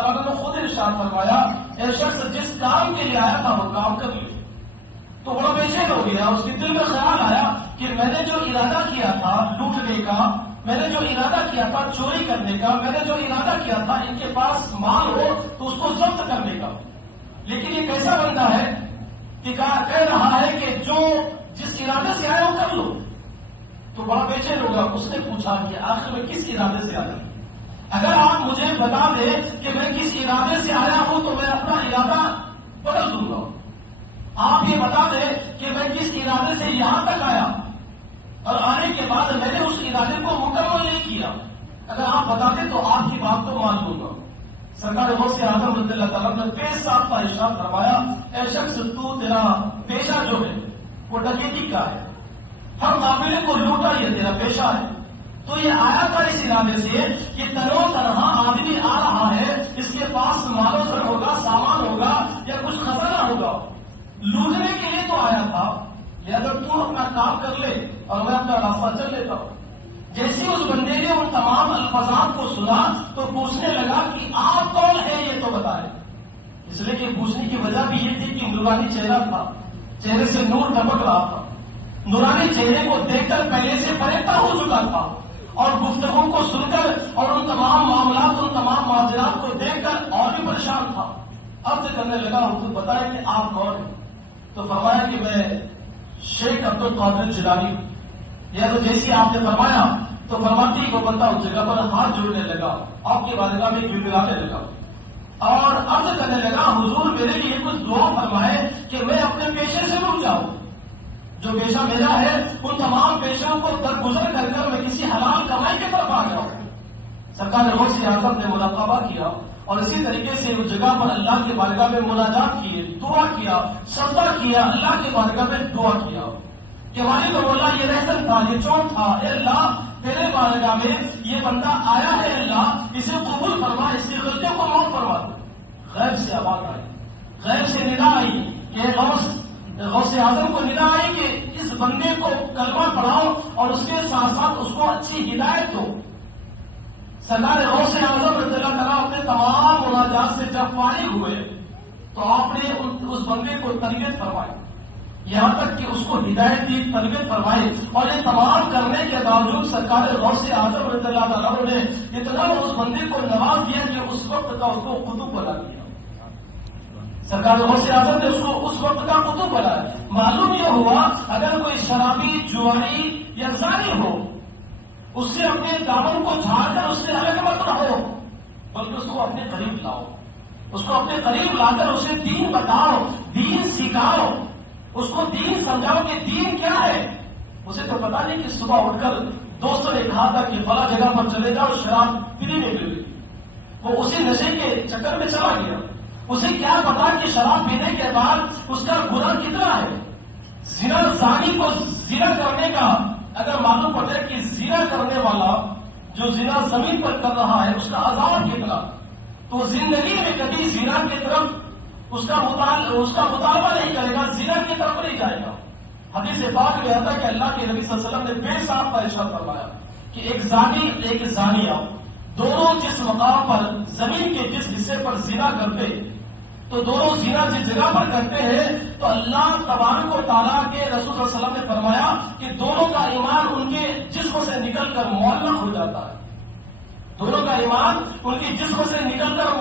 تعالیٰ نے خود ارشاد فرمایا اے شخص جس کام کے لیے آیا تھا وہ کام کر لے. تو بڑا بے چین ہو گیا. اس کے دل میں خیال آیا کہ میں نے جو ارادہ کیا تھا لوٹنے کا، میں نے جو ارادہ کیا تھا چوری کرنے کا، میں نے جو ارادہ کیا تھا ان کے پاس مال ہو تو اس کو ضبط کرنے کا، لیکن یہ کیسا بندہ ہے کہ کہہ رہا ہے کہ جو جس ارادے سے آیا وہ کر لو. تو بڑا بے چین ہوگا. اس نے پوچھا کہ آخر میں کس ارادے سے آیا؟ اگر آپ مجھے بتا دیں کہ میں کس ارادے سے آیا ہوں تو میں اپنا ارادہ بدل دوں گا. آپ یہ بتا دیں کہ میں کس ارادے سے یہاں تک آیا اور آنے کے بعد میں نے اس ارادے کو مکمل نہیں کیا. اگر آپ بتا دیں تو آپ کی بات کو مان لوں گا. سرکار غوث اعظم رضی اللہ تعالیٰ نے بے صاف کا ارشاد فرمایا اے شخص تو تیرا پیشہ جو ہے وہ ڈکیتی کا ہے، ہر معاملے کو لوٹا یہ تیرا پیشہ ہے. تو یہ آیا تھا اس ارادے سے کہ تنو تنہا آدمی آ رہا ہے، اس کے پاس مال و زر ہوگا، سامان ہوگا یا کچھ خزانہ ہوگا، لوٹنے کے لیے تو آیا تھا. اگر تو اپنا کام کر لے اور میں اپنا راستہ چل لیتا ہوں. جیسے اس بندے نے ان تمام الفاظات کو سنا تو پوچھنے لگا کہ آپ کون ہیں یہ تو بتائیں. اس لیے کہ پوچھنے کی وجہ بھی یہ تھی کہ نورانی چہرہ تھا، چہرے سے نور دمک رہا تھا. نورانی چہرے کو دیکھ کر پہلے سے فریفتہ ہو چکا تھا اور گفتگو کو سن کر اور ان تمام معاملات، ان تمام معذرات کو دیکھ کر اور بھی پریشان تھا. عرض کرنے لگا حضور بتائیں کہ آپ کون ہیں؟ تو فرمایا کہ میں شیخ عبد القادر جیلانی. یا تو جیسے آپ نے فرمایا تو فرماتی وہ بندہ اس جگہ پر ہاتھ جوڑنے لگا، آپ کی بارگاہ میں گڑگڑانے لگا اور عرض کرنے لگا حضور میرے لیے کچھ دعا فرمائے کہ میں اپنے پیشے سے رک جاؤں. جو پیشہ میرا ہے ان تمام پیشوں کو درگزر کر کر میں کسی حلال کمائی کی طرف آ جاؤں. سرکار غوث اعظم نے مراقبہ کیا اور اسی طریقے سے اس جگہ پر اللہ کے بارگاہ میں مناجات کیے، دعا کیا، سجدہ کیا، اللہ کے بارگاہ میں دعا کیا کہ مالک مولا یہ رہزن تھا، یہ چوٹ تھا، اے اللہ تیرے بارگاہ میں یہ بندہ آیا ہے، اللہ اسے قبول فرما، اس کی غلطیوں کو معاف فرما دو. غیب سے آواز آئی، غیب سے ندا آئی کہ غوث اعظم کو ندا آئی کہ اس بندے کو کلمہ پڑھاؤ اور اس کے ساتھ ساتھ اس کو اچھی ہدایت دو. سرکار غوث اعظم رضی اللہ تعالیٰ اپنے تمام مناجات سے جب فارغ ہوئے تو آپ نے اس بندے کو تربیت فرمائی، یہاں تک کہ اس کو ہدایت دی، تربیت فرمائی. اور یہ تمام کرنے کے باوجود سرکار غوث اعظم رضی اللہ تعالیٰ نے اتنا اس بندے کو نواز دیا کہ اس وقت کا اس کو قطب بنا دیا. سرکار غوث اعظم نے اس کو اس وقت کا قطب بنایا. معلوم یہ ہوا اگر کوئی شرابی، جواری یا زانی ہو اس سے اپنے دامن کو جھاڑ کر اس سے الگ مت رہو، بلکہ اس کو اپنے قریب لاؤ، اس کو اپنے قریب لا کر اسے دین بتاؤ، دین سکھاؤ، اس کو دین سمجھاؤ کہ دین کیا ہے. اسے تو پتا نہیں کہ صبح اٹھ کر دوستوں نے کہا تھا کہ فلاں جگہ پر چلے جاؤ شراب پینے میں مل گئی، وہ اسی نشے کے چکر میں چلا گیا. اسے کیا پتا کہ شراب پینے کے بعد اس کا گناہ کتنا ہے. زنا زانی کو زنا کرنے کا اگر معلوم پڑ جائے کہ زنا کرنے والا جو زنا زمین پر کر رہا ہے اس کا عذاب کتنا، تو زندگی میں کبھی زنا کی طرف اس کا مطالبہ نہیں کرے گا، زنا کی طرف نہیں جائے گا. حدیث پاک میں آتا ہے کہ اللہ کے نبی صلی اللہ علیہ وسلم نے بے صاف کا ارشاد فرمایا کہ ایک زانی ایک زانیہ دونوں جس مقام پر زمین کے جس حصے پر زنا کرتے تو دونوں زنا جس جگہ پر کرتے ہیں تو اللہ تبارک و تعالیٰ کے رسول صلی اللہ علیہ وسلم نے فرمایا کہ دونوں کا ایمان ان کے جسم سے نکل کر معلق ہو جاتا ہے. دونوں کا ایمان ان کے جسم سے نکل کر